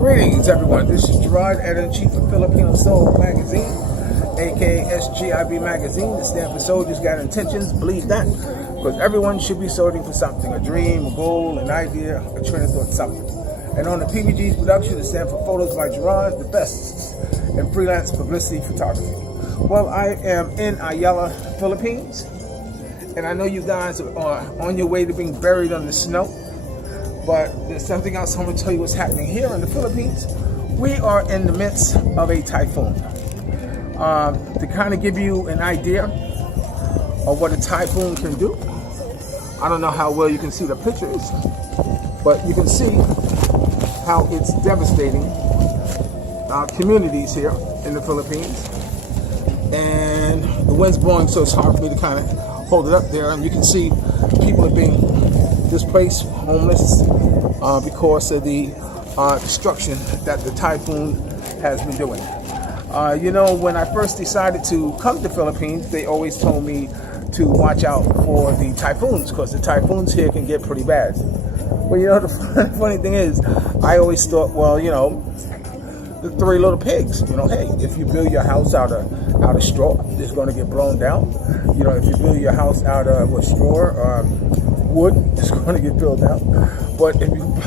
Greetings, everyone. This is Roland, editor-in-chief of Filipino Soul Magazine, aka SGIB Magazine. The stand for Soldiers Got Intentions. Believe that, because everyone should be soldiering for something: a dream, a goal, an idea, a train of thought, something. And on the PBG's production, the stand for Photos by Gerard, the best in freelance publicity photography. Well, I am in Ayala, Philippines, and I know you guys are on your way to being buried under snow. But there's something else I'm going to tell you what's happening here in the Philippines. We are in the midst of a typhoon. To kind of give you an idea of what a typhoon can do, I don't know how well you can see the pictures, but you can see how it's devastating communities here in the Philippines. And the wind's blowing, so it's hard for me to kind of hold it up there. And you can see people are being displaced, homeless, because of the destruction that the typhoon has been doing. You know, when I first decided to come to the Philippines, they always told me to watch out for the typhoons, because the typhoons here can get pretty bad. But you know, the funny thing is, I always thought, well, you know, the three little pigs. You know, hey, if you build your house out of straw, it's going to get blown down. You know, if you build your house out of straw or wood, it's going to get built out. But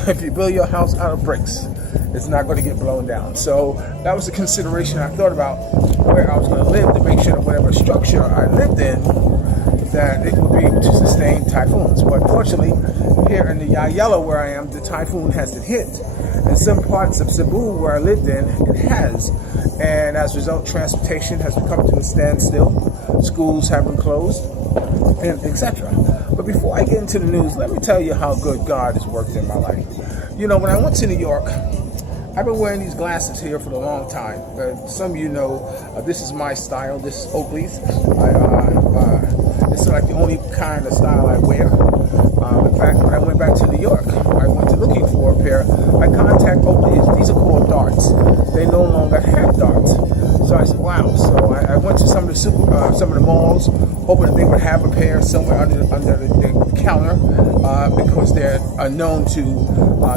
if you build your house out of bricks, it's not going to get blown down. So that was the consideration I thought about where I was going to live, to make sure that whatever structure I lived in, that it would be able to sustain typhoons. But fortunately, here in the Ayala where I am, the typhoon hasn't hit. In some parts of Cebu where I lived in, it has. And as a result, transportation has come to a standstill. Schools have been closed, and etc. But before I get into the news, let me tell you how good God has worked in my life. You know, when I went to New York, I've been wearing these glasses here for a long time. Some of you know this is my style. This is Oakley's. This is like the only kind of style I wear. In fact, when I went back to New York, I went to looking for a pair. I contacted Oakley's. These are called darts. They no longer have darts. So I said, wow. So I went to some of the malls, hoping that they would have a pair somewhere under the counter, because they're known to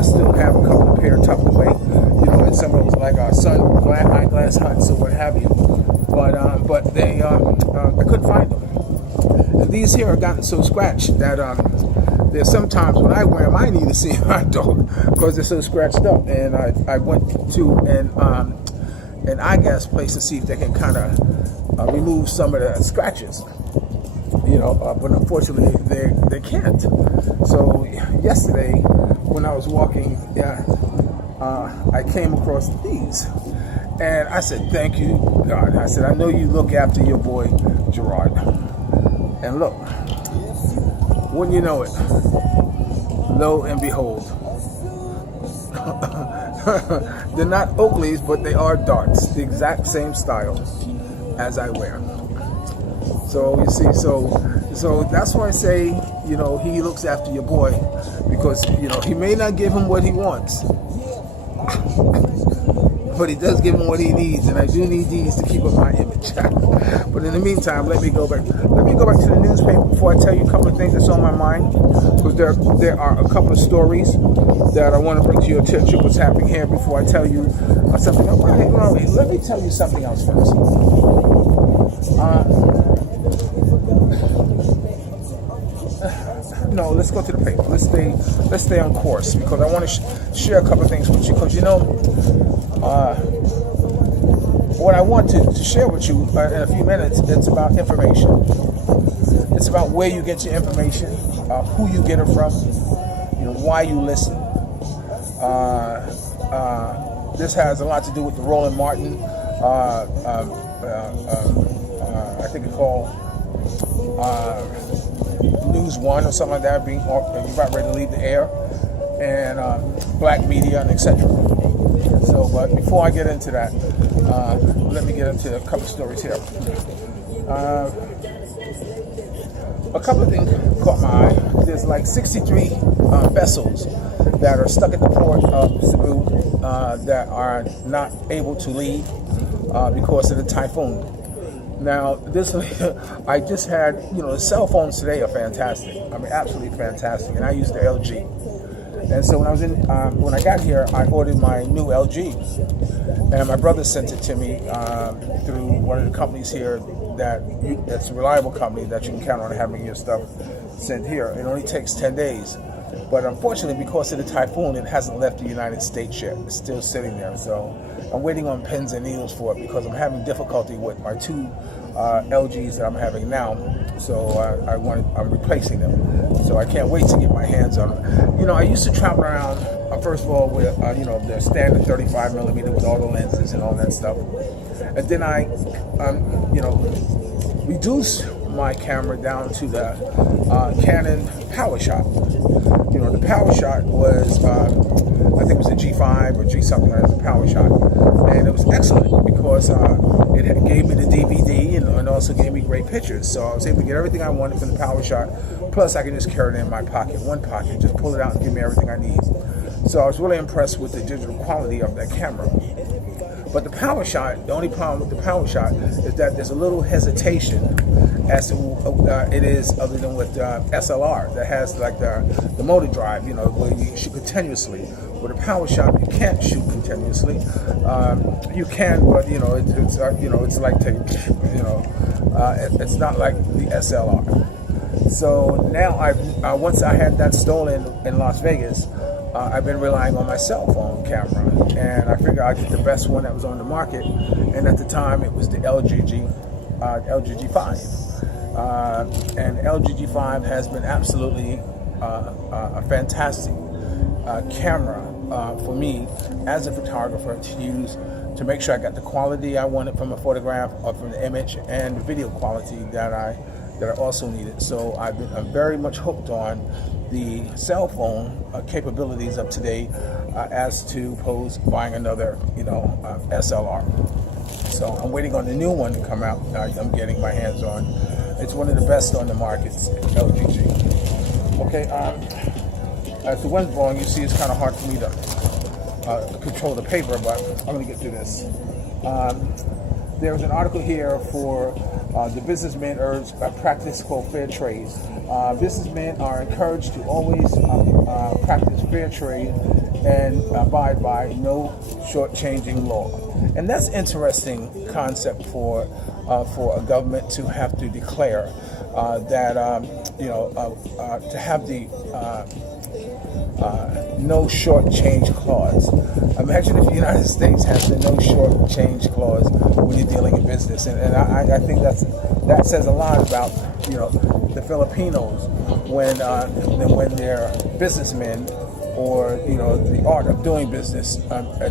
still have a couple of pair tucked away, you know, in some of those like eyeglass huts or what have you. But they I couldn't find them. And these here have gotten so scratched that there's sometimes when I wear them, I need to see a hot dog because they're so scratched up. And I went to an eyeglass place to see if they can kind of remove some of the scratches, you know, but unfortunately they can't. So yesterday when I was walking, I came across these, and I said, thank you, God. I said, I know you look after your boy Gerard. And look, wouldn't you know it, lo and behold, they're not Oakley's, but they are darts, the exact same style as I wear. So you see, so that's why I say, you know, he looks after your boy, because, you know, he may not give him what he wants, but he does give him what he needs, and I do need these to keep up my image. But in the meantime, let me go back to the newspaper before I tell you a couple of things that's on my mind, because there are a couple of stories that I want to bring to your attention. What's happening here before I tell you something else. Wait, let me tell you something else first. No, let's go to the paper. Let's stay on course, because I want to share a couple of things with you. Because you know, what I want to share with you in a few minutes, it's about information. It's about where you get your information, who you get it from, you know, why you listen. This has a lot to do with the Roland Martin, I think it's called News One or something like that, being about ready to leave the air, and black media and etc. So, but before I get into that, let me get into a couple of stories here. A couple of things caught my eye. There's like 63 vessels that are stuck at the port of Cebu that are not able to leave because of the typhoon. Now, this I just had, you know, the cell phones today are fantastic. I mean, absolutely fantastic. And I use the LG. And so when I got here, I ordered my new LG, and my brother sent it to me through one of the companies here that's a reliable company that you can count on having your stuff sent here. It only takes 10 days. But unfortunately, because of the typhoon, it hasn't left the United States yet. It's still sitting there. So I'm waiting on pins and needles for it because I'm having difficulty with my two LGs that I'm having now. So I'm replacing them. So I can't wait to get my hands on them. You know, I used to travel around, first of all, with, the standard 35 millimeter with all the lenses and all that stuff. And then I, reduced my camera down to the Canon PowerShot. You know, the PowerShot was, I think it was a G5 or G something like that, the PowerShot. And it was excellent because it gave me the DVD and also gave me great pictures. So I was able to get everything I wanted from the PowerShot. Plus I could just carry it in my pocket, one pocket, just pull it out and give me everything I need. So I was really impressed with the digital quality of that camera. But the PowerShot, the only problem with the PowerShot is that there's a little hesitation as to it is other than with SLR that has like the motor drive, where you shoot continuously. With a PowerShot, you can't shoot continuously. You can, but it's like it's not like the SLR. So now once I had that stolen in Las Vegas, I've been relying on my cell phone camera, and I figured I'd get the best one that was on the market. And at the time, it was the LG G5, and LG G5 has been absolutely a fantastic camera for me as a photographer to use to make sure I got the quality I wanted from a photograph or from the image, and the video quality that I also needed. So I'm very much hooked on the cell phone capabilities of today as to buying another, SLR. So I'm waiting on the new one to come out. I'm getting my hands on. It's one of the best on the market, LG. Okay, as the wind's blowing, you see it's kind of hard for me to control the paper, but I'm going to get through this. There's an article here for the businessmen urge a practice called fair trade. Businessmen are encouraged to always practice fair trade and abide by no shortchanging law. And that's an interesting concept for a government to have to declare that to have the no shortchange clause. Imagine if the United States has the no shortchange clause when you're dealing in business, and I think that says a lot about the Filipinos when they're businessmen, or the art of doing business.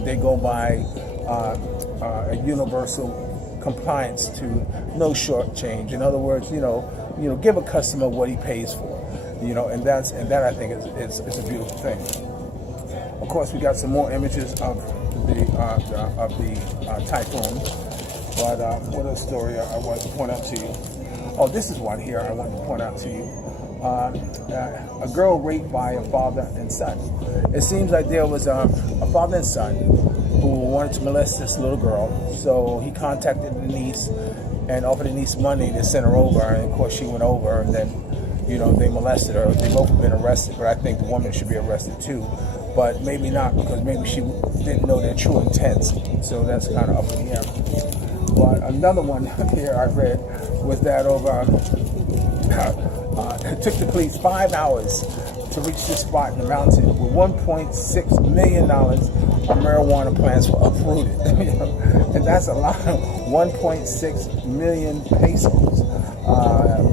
They go by a universal compliance to no shortchange. In other words, give a customer what he pays for. And that I think is a beautiful thing. Of course, we got some more images of the typhoon. But what other story I wanted to point out to you? Oh, this is one here I wanted to point out to you. A girl raped by a father and son. It seems like there was a father and son who wanted to molest this little girl. So he contacted the niece and offered the niece money to send her over. And of course, she went over, and then they molested her. They both have been arrested, but I think the woman should be arrested too. But maybe not, because maybe she didn't know their true intents. So that's kind of up in the air. But another one here I read was that it took the police 5 hours to reach this spot in the mountain with $1.6 million of marijuana plants were uprooted. And that's a lot, 1.6 million pesos.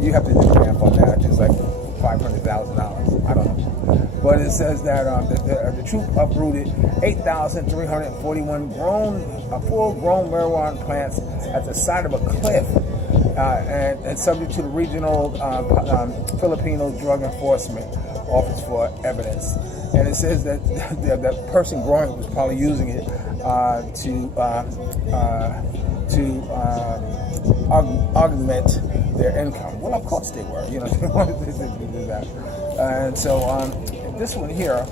You have to do the math on that. It's like $500,000. I don't know. But it says that the troop uprooted 8,341 full-grown marijuana plants at the side of a cliff, and subject to the regional Filipino Drug Enforcement Office for evidence. And it says that the person growing it was probably using it to augment their income. Well, of course they were. They wanted to do that. And so this one here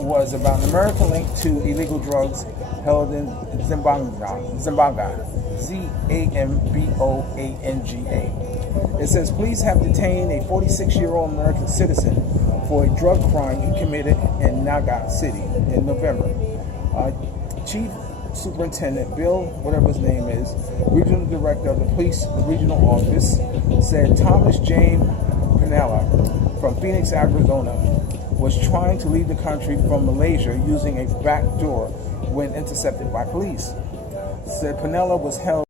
was about an American link to illegal drugs held in Zamboanga, Z-A-M-B-O-A-N-G-A. It says police have detained a 46-year-old American citizen for a drug crime he committed in Naga City in November. Chief Superintendent Bill, whatever his name is, Regional Director of the Police Regional Office, said Thomas Jane Pinella from Phoenix, Arizona, was trying to leave the country from Malaysia using a back door when intercepted by police. Said Pinella was held